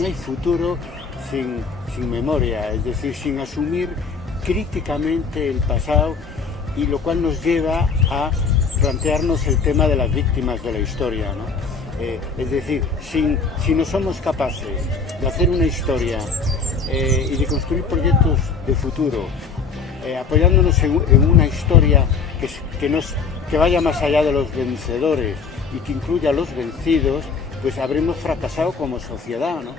no hay futuro sin memoria, es decir, sin asumir críticamente el pasado, y lo cual nos lleva a plantearnos el tema de las víctimas de la historia, ¿no? Es decir, si no somos capaces de hacer una historia y de construir proyectos de futuro, apoyándonos en una historia que vaya más allá de los vencedores y que incluya a los vencidos, pues habremos fracasado como sociedad, ¿no?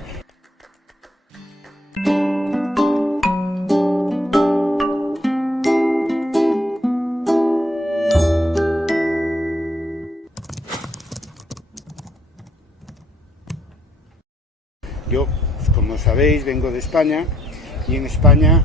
Yo, como sabéis, vengo de España, y en España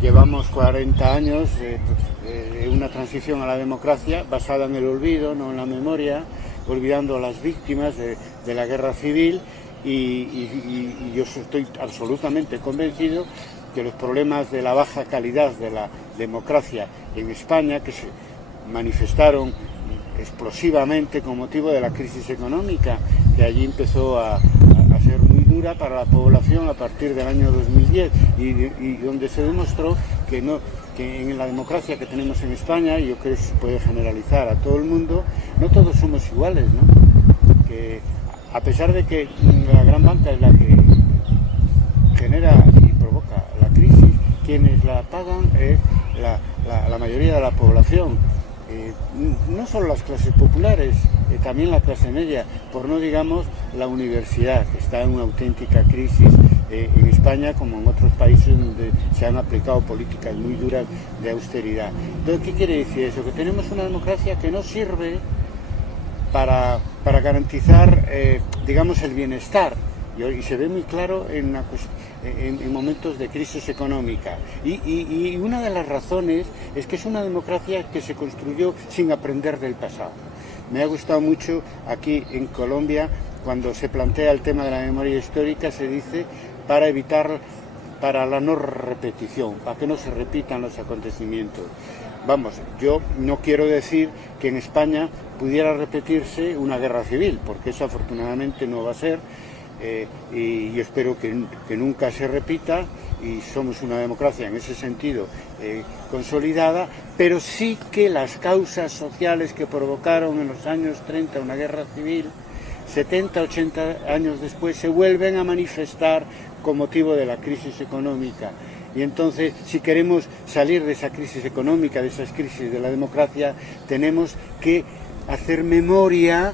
llevamos 40 años de una transición a la democracia basada en el olvido, no en la memoria, olvidando a las víctimas de la guerra civil, y yo estoy absolutamente convencido que los problemas de la baja calidad de la democracia en España, que se manifestaron explosivamente con motivo de la crisis económica, que allí empezó a ser muy dura para la población a partir del año 2010, y donde se demostró que en la democracia que tenemos en España, y yo creo que se puede generalizar a todo el mundo, no todos somos iguales, ¿no? Que a pesar de que la gran banca es la que genera y provoca la crisis, quienes la pagan es la mayoría de la población. No solo las clases populares, también la clase media, por no digamos la universidad, que está en una auténtica crisis en España, como en otros países donde se han aplicado políticas muy duras de austeridad. Entonces, ¿qué quiere decir eso? Que tenemos una democracia que no sirve para garantizar, digamos, el bienestar, y se ve muy claro en momentos de crisis económica, y una de las razones es que es una democracia que se construyó sin aprender del pasado. Me ha gustado mucho aquí en Colombia, cuando se plantea el tema de la memoria histórica, se dice para la no repetición, para que no se repitan los acontecimios. Vamos, yo no quiero decir que en España pudiera repetirse una guerra civil, porque eso afortunadamente no va a ser, y yo espero que nunca se repita, y somos una democracia en ese sentido consolidada, pero sí que las causas sociales que provocaron en los años 30 una guerra civil, 70, 80 años después se vuelven a manifestar con motivo de la crisis económica. Y entonces, si queremos salir de esa crisis económica, de esas crisis de la democracia, tenemos que hacer memoria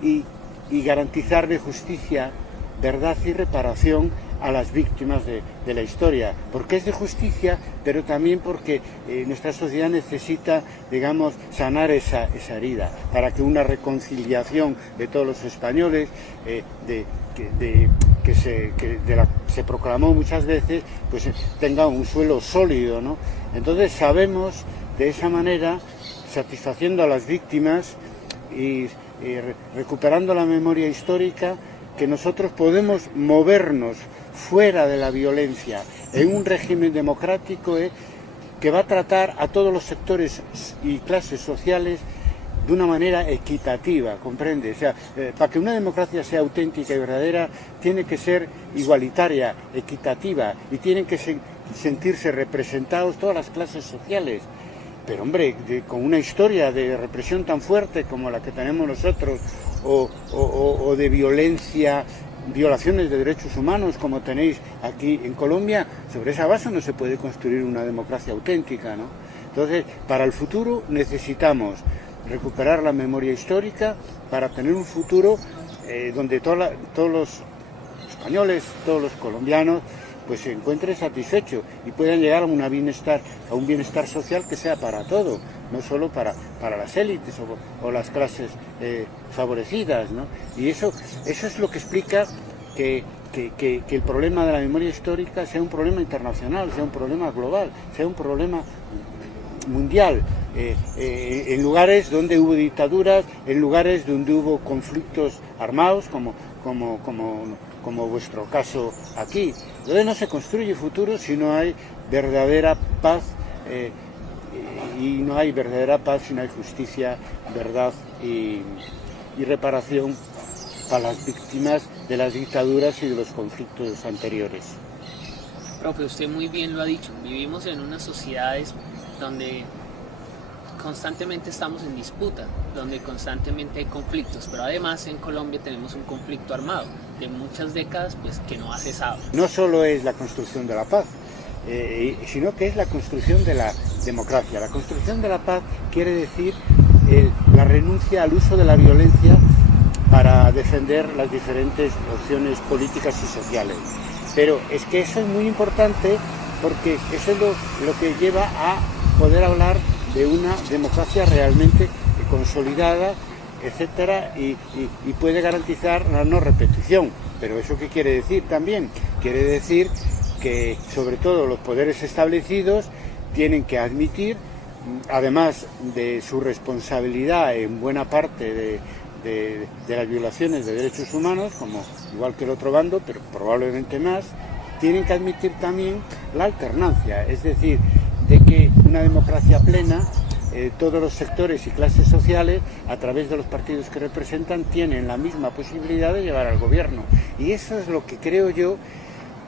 y garantizarle justicia, verdad y reparación a las víctimas de la historia, porque es de justicia, pero también porque nuestra sociedad necesita, digamos, sanar esa herida, para que una reconciliación de todos los españoles, que se proclamó muchas veces, pues tenga un suelo sólido, ¿no? Entonces sabemos, de esa manera, satisfaciendo a las víctimas y recuperando la memoria histórica, que nosotros podemos movernos fuera de la violencia en un régimen democrático que va a tratar a todos los sectores y clases sociales de una manera equitativa, ¿comprende? O sea, para que una democracia sea auténtica y verdadera, tiene que ser igualitaria, equitativa, y tienen que sentirse representados todas las clases sociales. Pero hombre, con una historia de represión tan fuerte como la que tenemos nosotros, o de violencia, violaciones de derechos humanos como tenéis aquí en Colombia, sobre esa base no se puede construir una democracia auténtica, ¿no? Entonces, para el futuro necesitamos recuperar la memoria histórica para tener un futuro donde todos los españoles, todos los colombianos, pues se encuentren satisfechos y puedan llegar a un bienestar social que sea para todos, no solo para las élites o las clases favorecidas, ¿no? Y eso es lo que explica que el problema de la memoria histórica sea un problema internacional, sea un problema global, sea un problema mundial, en lugares donde hubo dictaduras, en lugares donde hubo conflictos armados, como vuestro caso aquí. Entonces no se construye futuro si no hay verdadera paz, y no hay verdadera paz si no hay justicia, verdad y reparación para las víctimas de las dictaduras y de los conflictos anteriores. Profe, usted muy bien lo ha dicho, vivimos en unas sociedades donde constantemente estamos en disputa, donde constantemente hay conflictos, pero además en Colombia tenemos un conflicto armado de muchas décadas pues, que no ha cesado. No solo es la construcción de la paz, sino que es la construcción de la democracia. La construcción de la paz quiere decir la renuncia al uso de la violencia para defender las diferentes opciones políticas y sociales. Pero es que eso es muy importante porque eso es lo que lleva a poder hablar de una democracia realmente consolidada, etcétera, y puede garantizar la no repetición. Pero ¿eso qué quiere decir también? Quiere decir que sobre todo los poderes establecidos tienen que admitir, además de su responsabilidad en buena parte de las violaciones de derechos humanos, como igual que el otro bando, pero probablemente más, tienen que admitir también la alternancia, es decir, de que una democracia plena, todos los sectores y clases sociales, a través de los partidos que representan, tienen la misma posibilidad de llevar al gobierno. Y eso es lo que creo yo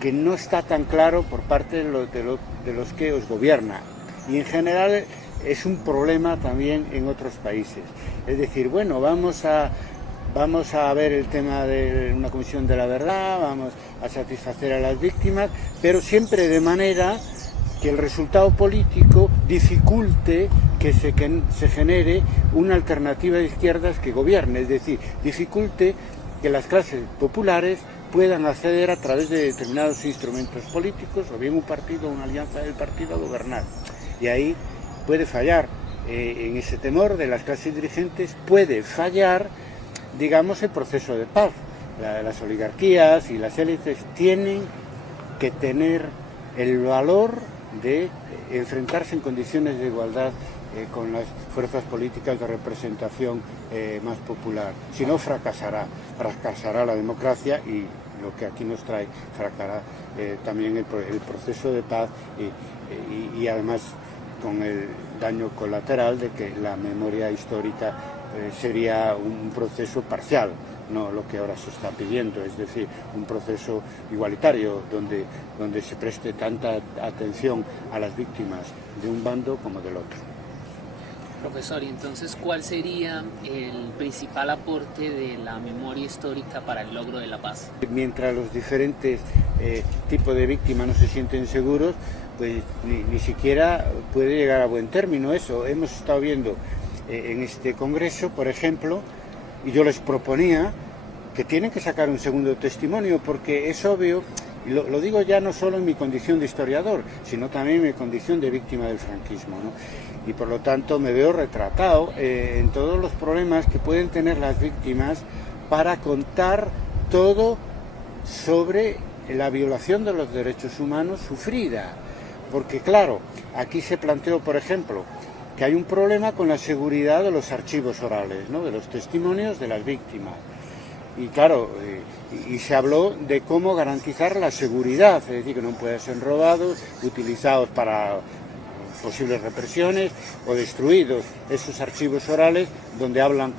que no está tan claro por parte de los que os gobiernan. Y en general es un problema también en otros países. Es decir, bueno, vamos a ver el tema de una comisión de la verdad, vamos a satisfacer a las víctimas, pero siempre de manera que el resultado político dificulte que se genere una alternativa de izquierdas que gobierne, es decir, dificulte que las clases populares puedan acceder a través de determinados instrumentos políticos, o bien un partido o una alianza del partido a gobernar. Y ahí puede fallar, en ese temor de las clases dirigentes, puede fallar, digamos, el proceso de paz. Las oligarquías y las élites tienen que tener el valor de enfrentarse en condiciones de igualdad con las fuerzas políticas de representación más popular. Si no, fracasará la democracia y lo que aquí nos trae, fracasará también el proceso de paz y además con el daño colateral de que la memoria histórica sería un proceso parcial, no lo que ahora se está pidiendo, es decir, un proceso igualitario donde se preste tanta atención a las víctimas de un bando como del otro. Profesor, y entonces, ¿cuál sería el principal aporte de la memoria histórica para el logro de la paz? Mientras los diferentes tipos de víctimas no se sienten seguros, pues ni siquiera puede llegar a buen término eso. Hemos estado viendo en este congreso, por ejemplo, y yo les proponía que tienen que sacar un segundo testimonio, porque es obvio, y lo digo ya no solo en mi condición de historiador, sino también en mi condición de víctima del franquismo, ¿no? Y por lo tanto me veo retratado en todos los problemas que pueden tener las víctimas para contar todo sobre la violación de los derechos humanos sufrida. Porque claro, aquí se planteó, por ejemplo, que hay un problema con la seguridad de los archivos orales, ¿no?, de los testimonios de las víctimas. Y claro, y se habló de cómo garantizar la seguridad, es decir, que no puedan ser robados, utilizados para posibles represiones o destruidos esos archivos orales donde hablan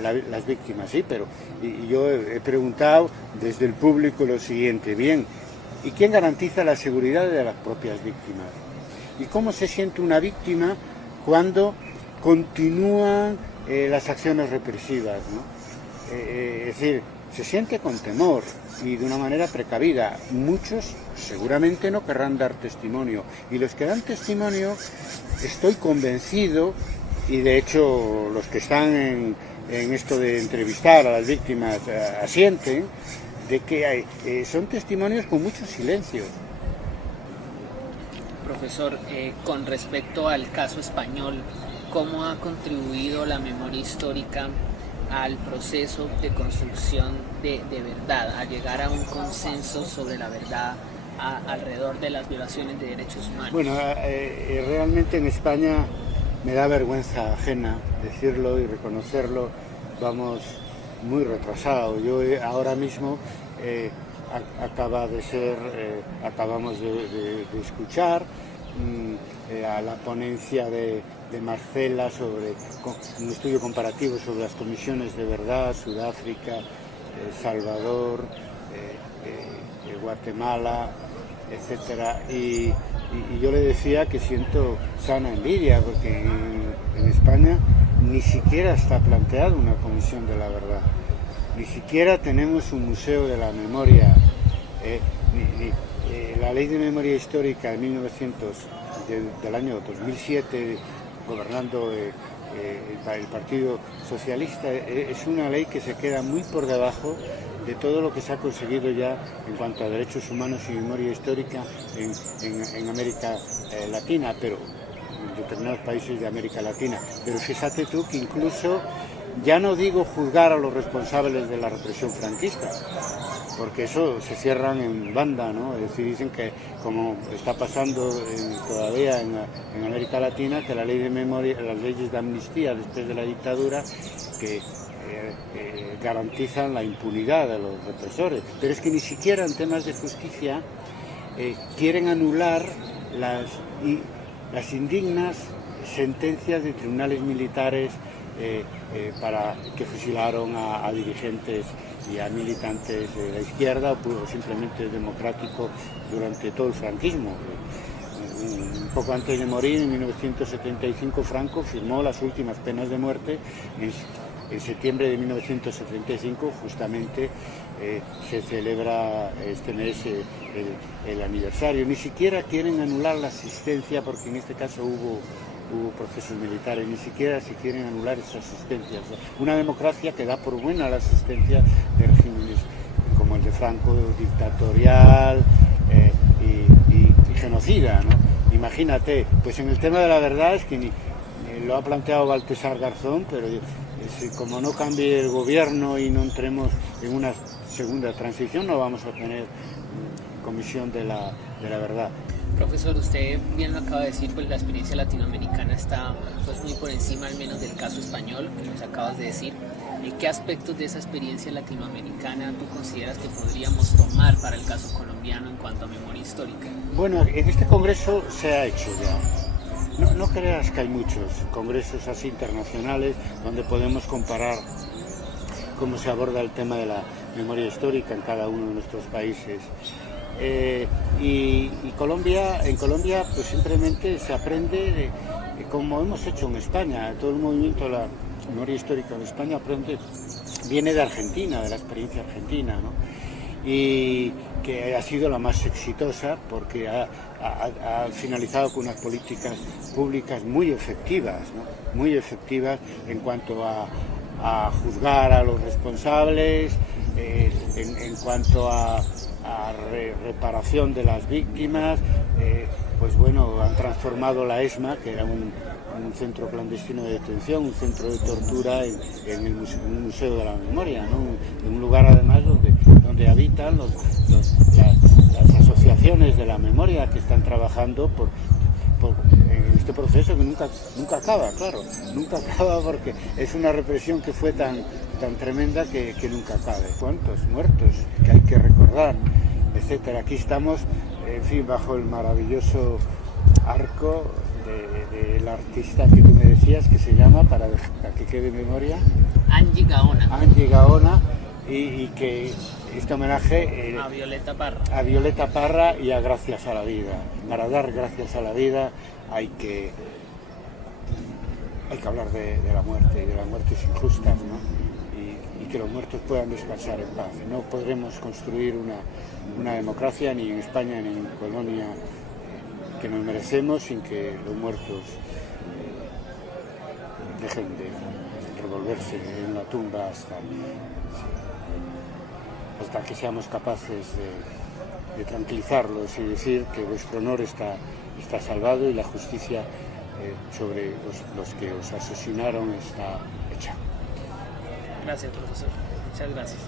las víctimas. Sí, pero yo he preguntado desde el público lo siguiente: bien, ¿y quién garantiza la seguridad de las propias víctimas? ¿Y cómo se siente una víctima cuando continúan las acciones represivas, ¿no? Es decir, se siente con temor y de una manera precavida. Muchos seguramente no querrán dar testimonio, y los que dan testimonio, estoy convencido, y de hecho los que están en esto de entrevistar a las víctimas asienten, de que son testimonios con muchos silencios. Profesor, con respecto al caso español, ¿cómo ha contribuido la memoria histórica al proceso de construcción de verdad, a llegar a un consenso sobre la verdad alrededor de las violaciones de derechos humanos? Bueno, realmente en España me da vergüenza ajena decirlo y reconocerlo, vamos muy retrasados. Yo ahora mismo acabamos de escuchar a la ponencia de Marcela sobre un estudio comparativo sobre las comisiones de verdad, Sudáfrica, Salvador, Guatemala, etcétera, y yo le decía que siento sana envidia porque en España ni siquiera está planteada una comisión de la verdad, ni siquiera tenemos un museo de la memoria, la ley de memoria histórica de 1900, del año 2007, gobernando el Partido Socialista, es una ley que se queda muy por debajo de todo lo que se ha conseguido ya en cuanto a derechos humanos y memoria histórica en América Latina, pero en determinados países de América Latina. Pero fíjate tú que incluso, ya no digo juzgar a los responsables de la represión franquista, porque eso se cierran en banda, ¿no? Es decir, dicen que, como está pasando todavía en América Latina, que la ley de memoria, las leyes de amnistía después de la dictadura, que garantizan la impunidad de los represores, pero es que ni siquiera en temas de justicia quieren anular las indignas sentencias de tribunales militares para que fusilaron a dirigentes y a militantes de la izquierda o simplemente democrático durante todo el franquismo. Un poco antes de morir, en 1975, Franco firmó las últimas penas de muerte. En septiembre de 1975 justamente se celebra este mes el aniversario. Ni siquiera quieren anular la asistencia, porque en este caso hubo procesos militares, ni siquiera se quieren anular esas asistencias. Una democracia que da por buena la asistencia de regímenes como el de Franco, dictatorial y genocida, ¿no? Imagínate, pues en el tema de la verdad es que lo ha planteado Baltasar Garzón, pero como no cambie el gobierno y no entremos en una segunda transición, no vamos a tener comisión de la verdad. Profesor, usted bien lo acaba de decir, pues la experiencia latinoamericana está pues muy por encima al menos del caso español, que nos acabas de decir. ¿Qué aspectos de esa experiencia latinoamericana tú consideras que podríamos tomar para el caso colombiano en cuanto a memoria histórica? Bueno, en este congreso se ha hecho ya. No creas que hay muchos congresos así internacionales donde podemos comparar cómo se aborda el tema de la memoria histórica en cada uno de nuestros países. Y en Colombia pues simplemente se aprende como hemos hecho en España. Todo el movimiento de la memoria histórica de España viene de Argentina, de la experiencia argentina, ¿no? Y que ha sido la más exitosa porque ha finalizado con unas políticas públicas muy efectivas, ¿no? Muy efectivas en cuanto a juzgar a los responsables, en cuanto a reparación de las víctimas. Pues bueno, han transformado la ESMA, que era un centro clandestino de detención, un centro de tortura, en un museo de la memoria, ¿no? En un lugar además donde habitan las asociaciones de la memoria que están trabajando en este proceso que nunca acaba, claro, nunca acaba, porque es una represión que fue tan tremenda que nunca acabe. ¿Cuántos muertos que hay que recordar, etcétera? Aquí estamos, en fin, bajo el maravilloso arco del artista que tú me decías, que se llama, para que quede memoria, Angie Gaona. Angie Gaona, y que este homenaje a Violeta Parra. A Violeta Parra y a Gracias a la Vida. Para dar gracias a la vida hay que hablar de la muerte y de las muertes injustas, ¿no? Y que los muertos puedan descansar en paz. No podremos construir una democracia ni en España ni en Colombia que nos merecemos sin que los muertos dejen de revolverse en la tumba hasta que seamos capaces de tranquilizarlos y decir que vuestro honor está salvado y la justicia sobre los que os asesinaron está hecha. Gracias, profesor. Muchas gracias.